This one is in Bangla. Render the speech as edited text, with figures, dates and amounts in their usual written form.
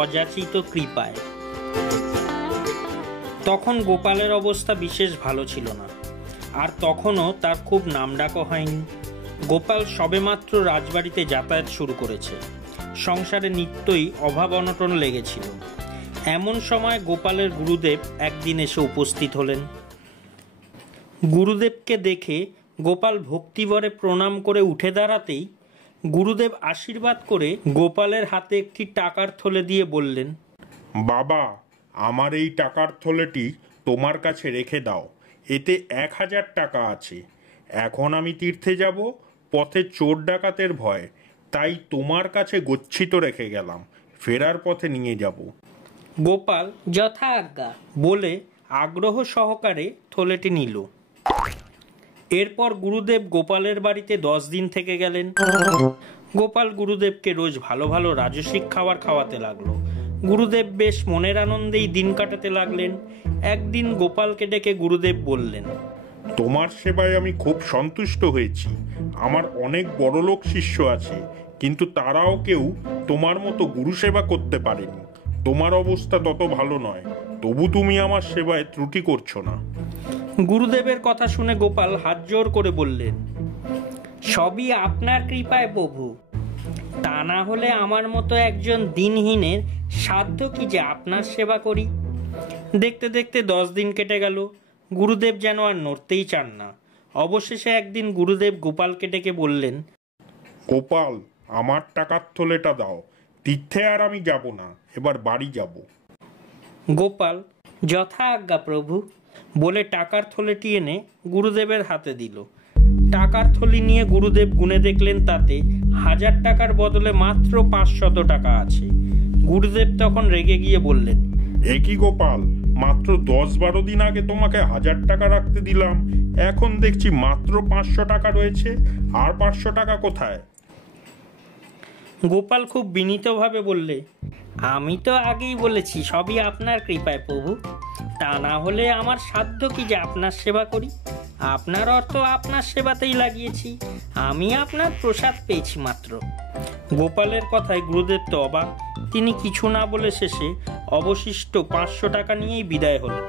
অযাচিত কৃপায়। তখন গোপালের অবস্থা বিশেষ ভালো ছিল না, আর তখনও তার খুব নামডাকও হয়নি। গোপাল সবেমাত্র রাজবাড়িতে যাতায়াত শুরু করেছে। সংসারে নিত্যই অভাব অনটন লেগেছিল। এমন সময় গোপালের গুরুদেব একদিন এসে উপস্থিত হলেন। গুরুদেবকে দেখে গোপাল ভক্তিভরে প্রণাম করে উঠে দাঁড়াতেই গুরুদেব আশীর্বাদ করে গোপালের হাতে একটি টাকার থলে দিয়ে বললেন, বাবা, আমার এই টাকার থলেটি তোমার কাছে রেখে দাও। এতে 1000 টাকা আছে। এখন আমি তীর্থে যাব, পথে চোর ডাকাতের ভয়, তাই তোমার কাছে গচ্ছিত রেখে গেলাম। ফেরার পথে নিয়ে যাব। গোপাল যথা আজ্ঞা বলে আগ্রহ সহকারে থলেটি নিল। এরপর গুরুদেব গোপালের বাড়িতে 10 দিন থেকে গেলেন। গোপাল গুরুদেবকে রোজ ভালো ভালো রাজসিক খাবার খাওয়াতে লাগলো। গুরুদেব বেশ মনের আনন্দেই দিন কাটাতে লাগলেন। একদিন গোপালকে ডেকে গুরুদেব বললেন, তোমার সেবায় আমি খুব সন্তুষ্ট হয়েছি। আমার অনেক বড়লোক শিষ্য আছে, কিন্তু তারাও কেউ তোমার মতো গুরু সেবা করতে পারেনি। তোমার অবস্থা তত ভালো নয়, তবু তুমি আমার সেবায় ত্রুটি করছো না। গুরুদেবের কথা শুনে গোপাল হাত জোর করে বললেন, সবই আপনার কৃপায় প্রভু। তা না হলে আমার মতো একজন দিনহীনের সাধ্য কি যে আপনার সেবা করি। দেখতে দেখতে 10 দিন কেটে গেল। গুরুদেব যেন আর নড়তেই চান না। অবশেষে একদিন গুরুদেব গোপালকে ডেকে বললেন, গোপাল, আমার টাকার থলেটা দাও। তীর্থে আর আমি যাব না, এবার বাড়ি যাব। গোপাল যথা আজ্ঞা প্রভু বলে টাকার থলেটি এনে গুরুদেবের হাতে দিল। টাকার থলি নিয়ে গুরুদেব গুনে দেখলেন তাতে 1000 টাকার বদলে মাত্র 500 টাকা আছে। গুরুদেব তখন রেগে গিয়ে বললেন, একই গোপাল, মাত্র 10-12 দিন আগে তোমাকে 1000 টাকা রাখতে দিলাম, এখন দেখছি মাত্র 500 টাকা রয়েছে। আর 500 টাকা কোথায়? গোপাল খুব বিনীতভাবে বললে, আমি তো আগেই বলেছি সবই আপনার কৃপায় প্রভু। তা না হলে আমার সাধ্য কি যে আপনার সেবা করি। আপনার অর্থ আপনার সেবাতেই লাগিয়েছি। আমি আপনার প্রসাদ পেয়েছি মাত্র। গোপালের কথায় গুরুদেব তো অবাক। তিনি কিছু না বলে শেষে অবশিষ্ট 500 টাকা নিয়েই বিদায় হলেন।